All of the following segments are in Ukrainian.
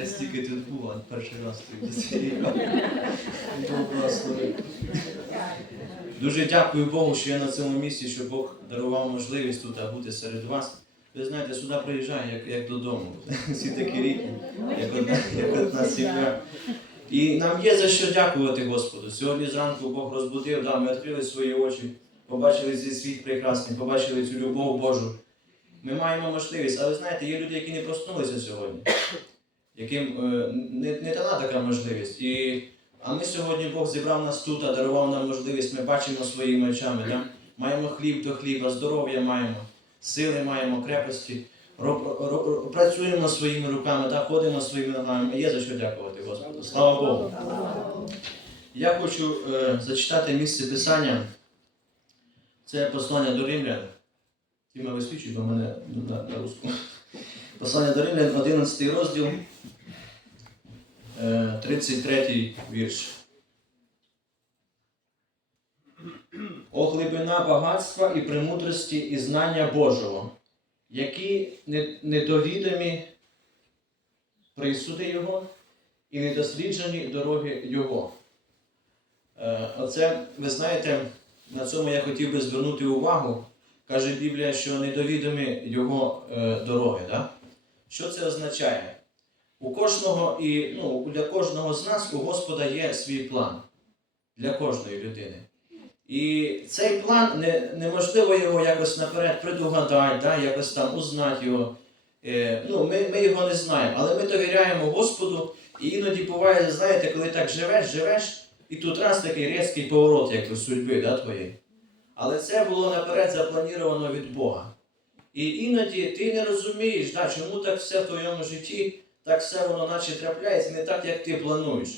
Я стільки тут був, а перший раз застрілював. Дуже дякую Богу, що я на цьому місці, що Бог дарував можливість тут бути серед вас. Ви знаєте, сюди приїжджаю, як, як додому. Всі такі рідні, як одна, як одна сім'я. І нам є за що дякувати Господу. Сьогодні зранку Бог розбудив, да, ми відкрили свої очі, побачили цей світ прекрасний, побачили цю любов Божу. Ми маємо можливість, але знаєте, є люди, які не проснулися сьогодні, яким е, не, не дана така можливість. І, а ми сьогодні Бог зібрав нас тут, а дарував нам можливість, ми бачимо своїми очами. Да? Маємо хліб до хліба, здоров'я маємо, сили маємо, крепості. Ро- ро- ро- працюємо своїми руками, да? ходимо своїми ногами. Є за що дякувати Господу. Слава Богу. Я хочу е, зачитати місце Писання. Це послання до Римлян. Тіма висвічуй до мене на, на руску. Послання до Римлян, 11 розділ, е, 33 вірш. О глибина багатства і премудрості і знання Божого, які недовідомі присуди Його і недосліджені дороги Його. Е, Оце, ви знаєте, на цьому я хотів би звернути увагу. Каже Біблія, що недовідомі його е, дороги. Да? Що це означає? У кожного і ну, для кожного з нас у Господа є свій план для кожної людини. І цей план не, неможливо його якось наперед предугадати, да? якось там узнати його. Е, ну, ми, ми його не знаємо, але ми довіряємо Господу. І іноді буває, знаєте, коли так живеш, живеш, і тут раз такий різкий поворот, як у судьби да, твоєї. Але це було наперед заплановано від Бога. І іноді ти не розумієш, да, чому так все в твоєму житті, так все воно наче трапляється, не так, як ти плануєш.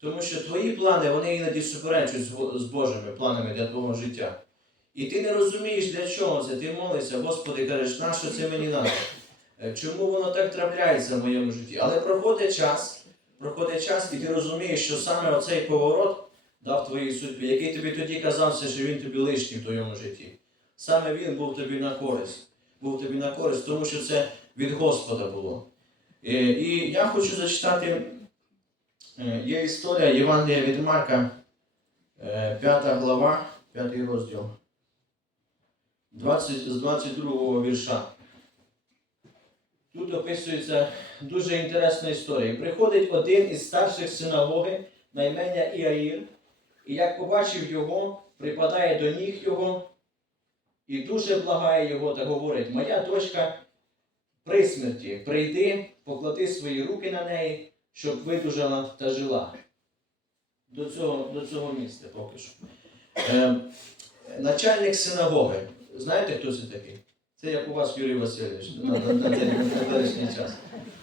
Тому що твої плани, вони іноді суперечують з Божими планами для твого життя. І ти не розумієш, для чого це. Ти молишся, Господи, кажеш, на що це мені треба? Чому воно так трапляється в моєму житті? Але проходить час, проходить час, і ти розумієш, що саме оцей поворот дав твоїй судьбі, який тобі тоді казався, що він тобі лишній в твоєму житті. Саме він був тобі на користь. Був тобі на користь, тому що це від Господа було. І, і я хочу зачитати, е, є історія Євангелія від Марка, 5 глава, 5 розділ, 20, з 22 вірша. Тут описується дуже інтересна історія. Приходить один із старших синагоги на ім'я Іаїр, і як побачив його, припадає до ніг його і дуже благає його та говорить: Моя дочка при смерті, прийди, поклади свої руки на неї, щоб видужала та жила. До цього, до цього місця поки що. Е, начальник синагоги. Знаєте, хто це такий? Це як у вас Юрій Васильович на, теперішній час.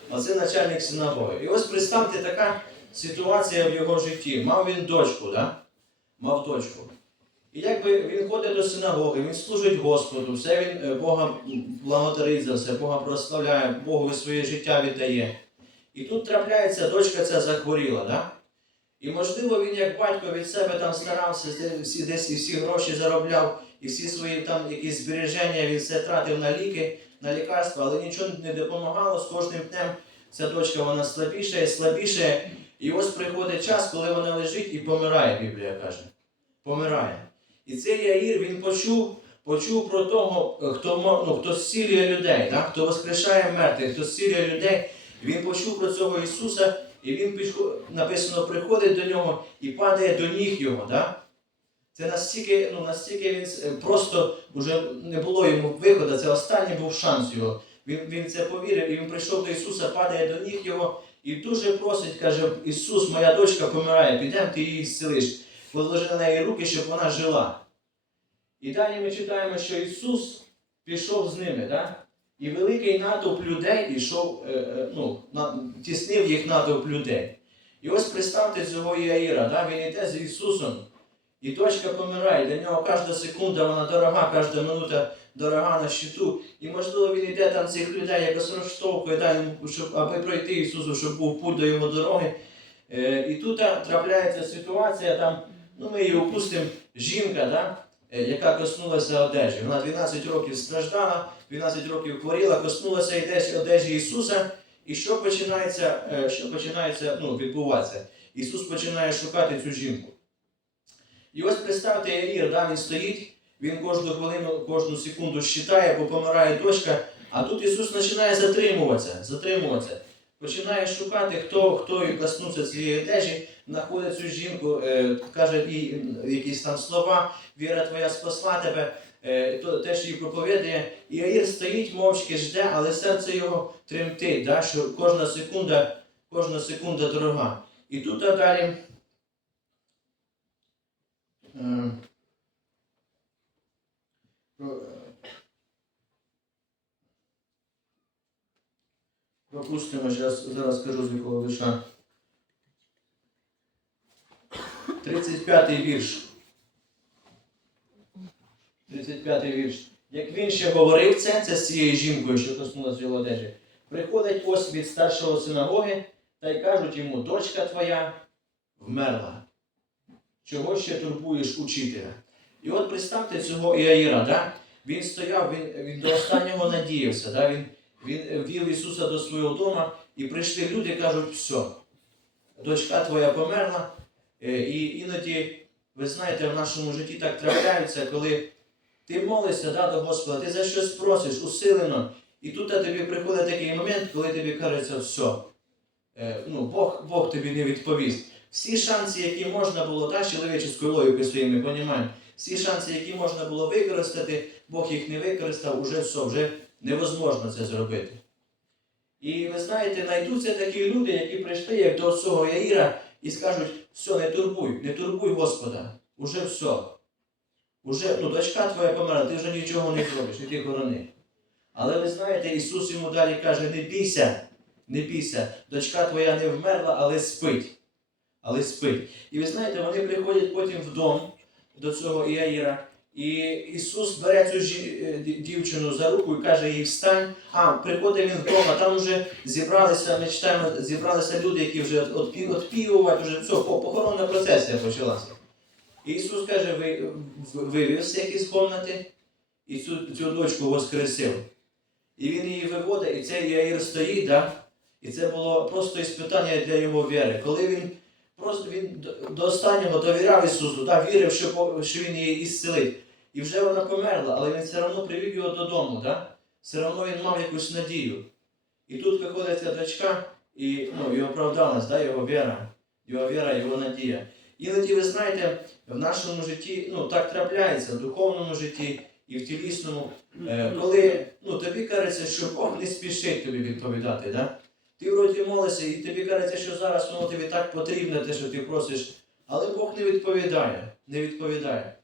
А це начальник синагоги. І ось представте така ситуація в його житті. Мав він дочку, да? Мав дочку. І якби він ходить до синагоги, він служить Господу, все він е, Бога благодарить за все, Бога прославляє, Богу своє життя віддає. І тут трапляється, дочка ця захворіла, да? І можливо він як батько від себе там старався, всі, десь і всі гроші заробляв, і всі свої там якісь збереження він все тратив на ліки, на лікарства, але нічого не допомагало. З кожним днем ця дочка вона слабіше, слабіше. І ось приходить час, коли вона лежить і помирає, Біблія каже. Помирає. І цей Яїр він почув, почув про того, хто, ну, хто зцілює людей, так? хто воскрешає мертвих, хто зцілює людей. Він почув про цього Ісуса, і він написано, приходить до нього і падає до ніг його. Так? Це настільки, ну, настільки він е, просто вже не було йому виходу, це останній був шанс його. Він, він це повірив, і він прийшов до Ісуса, падає до ніг його і дуже просить, каже, Ісус, моя дочка помирає, підемо, ти її зцілиш. Возложи на неї руки, щоб вона жила. І далі ми читаємо, що Ісус пішов з ними, Да? І великий натовп людей пішов, е, е, ну, тіснив їх натовп людей. І ось представте цього Яїра, да? він йде з Ісусом, і дочка помирає. Для нього кожна секунда вона дорога, кожна минута дорога на щиту. І можливо він йде там цих людей якось розштовхує, да, йому, щоб, аби пройти Ісусу, щоб був путь до його дороги. Е, і тут трапляється ситуація, там, ну ми її опустимо, жінка, да, е, яка коснулася одежі. Вона 12 років страждала, 12 років хворіла, коснулася одежі, одежі Ісуса, І що починається, е, що починається ну, відбуватися? Ісус починає шукати цю жінку. І ось представте, Яїр, да, він стоїть, він кожну хвилину, кожну секунду щитає, бо помирає дочка, а тут Ісус починає затримуватися, затримуватися. Починає шукати, хто, хто і коснувся цієї одежі, знаходить цю жінку, е, каже їй якісь там слова, віра твоя спасла тебе, е, то теж їй проповідує. І Аїр стоїть, мовчки жде, але серце його тремтить, да, що кожна секунда, кожна секунда дорога. І тут а далі. Е, про- Пропустимо, зараз, зараз скажу з якого лиша. 35-й вірш. 35-й вірш. Як він ще говорив це, це з цією жінкою, що коснулася його одежі, приходить ось від старшого синагоги та й кажуть йому, дочка твоя вмерла. Чого ще турбуєш учителя? І от представте цього Іаїра, да? він стояв, він, він до останнього надіявся. Да? Він, він вів Ісуса до свого дому, і прийшли люди і кажуть, все, дочка твоя померла. Е, І іноді, ви знаєте, в нашому житті так трапляється, коли ти молишся да, до Господа, ти за щось просиш усилено, і тут тобі приходить такий момент, коли тобі кажеться, все, ну, Бог, Бог тобі не відповість. Всі шанси, які можна було, та, чоловіческою логікою своїми понімаємо, всі шанси, які можна було використати, Бог їх не використав, уже все, вже невозможно це зробити. І ви знаєте, знайдуться такі люди, які прийшли, як до цього Яїра, і скажуть, все, не турбуй, не турбуй Господа, уже все. Уже, ну, дочка твоя померла, ти вже нічого не зробиш, іди хорони. Але ви знаєте, Ісус йому далі каже, не бійся, не бійся, дочка твоя не вмерла, але спить. Але спить. І ви знаєте, вони приходять потім в дом до цього Іаїра, і Ісус бере цю е, ді- дівчину за руку і каже їй встань. А, приходить він вдома, там вже зібралися, ми читаємо, зібралися люди, які вже отпівувати, вже все, похоронна процесія почалася. І Ісус каже, ви, вивів із комнати і цю, цю дочку воскресив. І він її виводить, і цей Яїр стоїть, да? і це було просто іспитання для його віри. Коли він просто він до- останнього довіряв Ісусу, да? вірив, що, що Він її ісцелить. І вже вона померла, але він все одно привів його додому. Да? Все одно він мав якусь надію. І тут виходить ця дочка, і ну, і оправдалась, да? його віра, його віра, його надія. Іноді, ви знаєте, в нашому житті ну, так трапляється, в духовному житті і в тілісному, е, коли ну, тобі кажеться, що Бог не спішить тобі відповідати. Да? Ти вроді молишся, і тобі кажеться, що зараз воно тобі так потрібно, те, що ти просиш, але Бог не відповідає, не відповідає.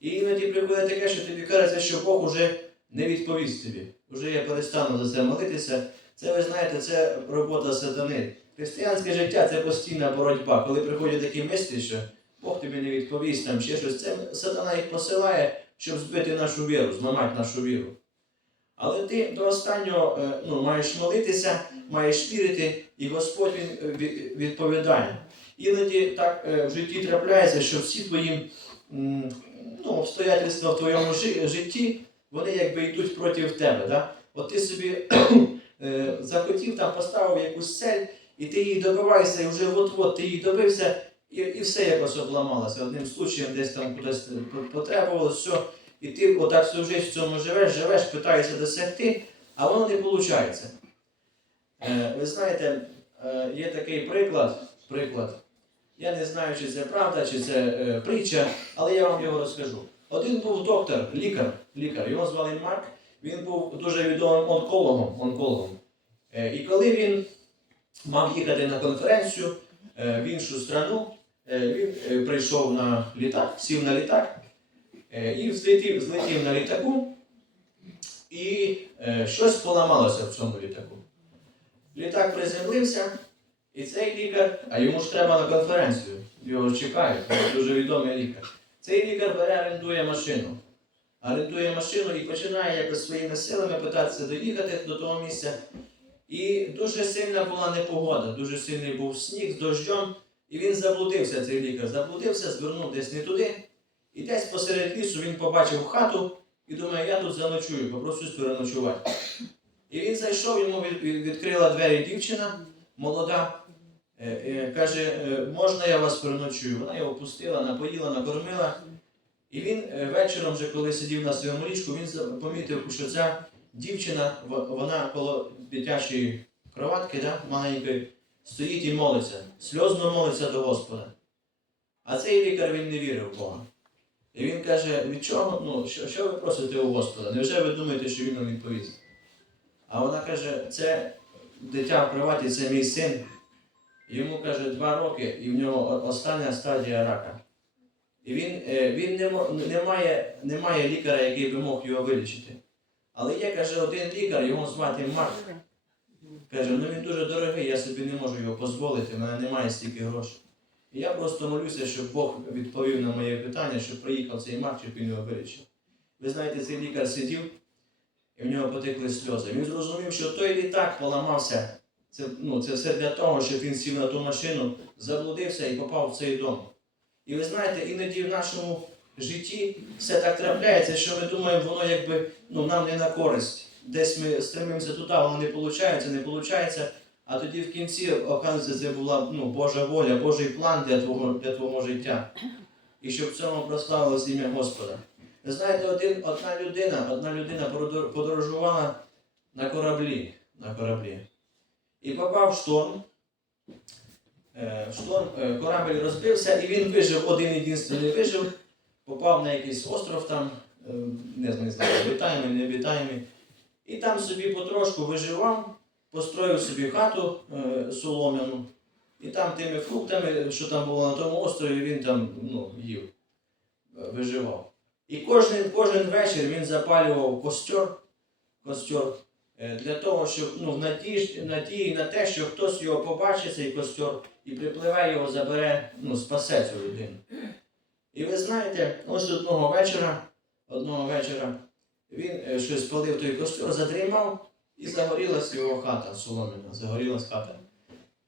І іноді приходить таке, що тобі кажеться, що Бог уже не відповість тобі. Уже я перестану за це молитися. Це, ви знаєте, це робота сатани. Християнське життя це постійна боротьба. Коли приходять такі мислі, що Бог тобі не відповість, там ще щось, це сатана їх посилає, щоб збити нашу віру, зламати нашу віру. Але ти до останнього е, ну, маєш молитися, маєш вірити, і Господь він е, відповідає. Іноді так е, в житті трапляється, що всі твої ну, обстоятельства в твоєму житті, вони якби йдуть проти тебе. Да? От ти собі е, захотів там поставив якусь цель, і ти її добиваєшся, і вже от-от ти її добився, і, і все якось обламалося. Одним случаєм десь там кудись потребувалося, все. І ти отак всю життя в цьому живеш, живеш, питаєшся досягти, а воно не виходить. Е, ви знаєте, е, є такий приклад, приклад. Я не знаю, чи це правда, чи це е, притча, але я вам його розкажу. Один був доктор, лікар, лікар, його звали Марк, він був дуже відомим онкологом. онкологом. І коли він мав їхати на конференцію в іншу страну, він прийшов на літак, сів на літак і взлетів, злетів на літаку, і щось поламалося в цьому літаку. Літак приземлився, і цей лікар, а йому ж треба на конференцію, його чекають, дуже відомий лікар. Цей лікар бере, орендує машину. Орендує машину і починає якось своїми силами питатися доїхати до того місця. І дуже сильна була непогода, дуже сильний був сніг з дощом, і він заблудився, цей лікар. Заблудився, звернув десь не туди. І десь посеред лісу він побачив хату і думає, я тут заночую, попросюсь переночувати. І він зайшов, йому від- від- відкрила двері дівчина молода. Е, е, Каже, «Е, можна я вас переночую? Вона його пустила, напоїла, накормила. І він вечором, вже коли сидів на своєму ліжку, він помітив, що ця дівчина, вона коло дитячої кроватки, да, маленької, стоїть і молиться, сльозно молиться до Господа. А цей лікар він не вірив в Бога. І він каже, від чого, ну, що, що ви просите у Господа? Невже ви думаєте, що він вам відповість? А вона каже, це дитя в кроваті, це мій син. Йому каже два роки, і в нього остання стадія рака. І він, е, він не, не, має, не має лікаря, який би мог його вилічити. Але є, каже, один лікар, його звати Марк. Каже, ну він дуже дорогий, я собі не можу його дозволити, в мене немає стільки грошей. І я просто молюся, щоб Бог відповів на моє питання, щоб приїхав цей Марк, щоб він його вилічив. Ви знаєте, цей лікар сидів, і в нього потекли сльози. Він зрозумів, що той літак поламався. Це, ну, це все для того, щоб він сів на ту машину, заблудився і попав в цей дом. І ви знаєте, іноді в нашому житті все так трапляється, що ми думаємо, воно якби ну, нам не на користь. Десь ми стремимося туди, воно не виходить, не виходить. А тоді в кінці, оказується, це була ну, Божа воля, Божий план для твого, для твого життя. І щоб в цьому прославилось ім'я Господа. Ви знаєте, один, одна людина, одна людина подорожувала на кораблі. На кораблі. І попав в шторм. Е, Шторм, е, корабель розбився, і він вижив, один єдинственний вижив, попав на якийсь остров там, е, не знаю, не знаю, обітаємий. І там собі потрошку виживав, построїв собі хату солом'яну, і там тими фруктами, що там було на тому острові, він там ну, їв, виживав. І кожен, кожен вечір він запалював костер, костер е, для того, щоб ну, в надії, надії на те, що хтось його побачить, цей костер, і припливе його, забере, ну, спасе цю людину. І ви знаєте, ось одного вечора, одного вечора він е, щось палив той костер, задрімав, і загорілась його хата соломина, загорілась хата.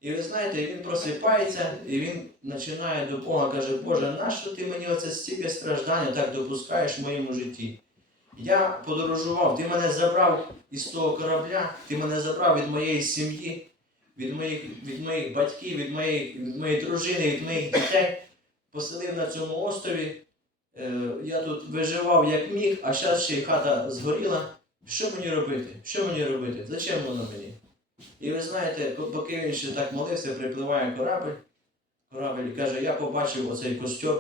І ви знаєте, він просипається, і він починає до Бога, каже, Боже, нащо ти мені оце стільки страждання так допускаєш в моєму житті? Я подорожував, ти мене забрав із того корабля, ти мене забрав від моєї сім'ї, від моїх, від моїх батьків, від моєї, від моєї дружини, від моїх дітей, поселив на цьому острові. Е, я тут виживав як міг, а зараз ще й хата згоріла. Що мені робити? Що мені робити? Зачем воно мені? І ви знаєте, поки він ще так молився, припливає корабль, корабль і каже, я побачив оцей костер,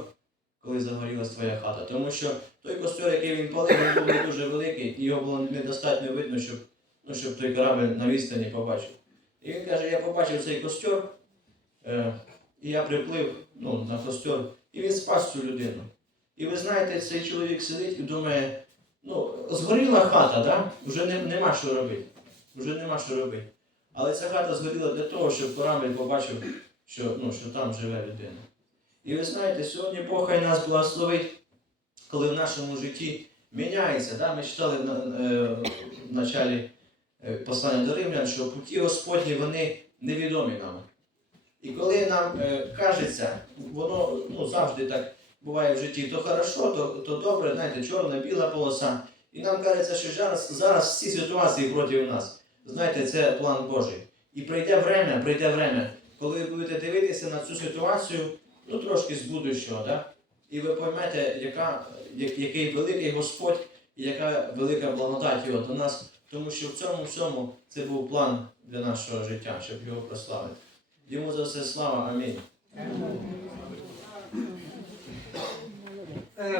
коли загорілась твоя хата. Тому що той костер, який він палив, він був дуже великий, його було недостатньо видно, щоб, ну, щоб той корабль на відстані побачив. І він каже, я побачив цей костер, е, і я приплив ну, на костер, і він спас цю людину. І ви знаєте, цей чоловік сидить і думає, ну, згоріла хата, да? вже не, нема що робити. Вже нема що робити. Але ця хата згоріла для того, щоб корабль побачив, що, ну, що там живе людина. І ви знаєте, сьогодні Бог хай нас благословить, коли в нашому житті міняється. Да? Ми читали на, е, в началі е, послання до римлян, що путі Господні вони невідомі нам. І коли нам е, кажеться, воно ну, завжди так буває в житті, то хорошо, то, то добре, знаєте, чорна, біла полоса. І нам кажеться, що зараз, зараз всі ситуації проти нас. Знаєте, це план Божий. І прийде время, прийде время, коли ви будете дивитися на цю ситуацію, ну трошки з будущого, да? і ви поймете, яка, який великий Господь і яка велика благодать його до нас. Тому що в цьому всьому це був план для нашого життя, щоб його прославити. Йому за все слава. Амінь. Е,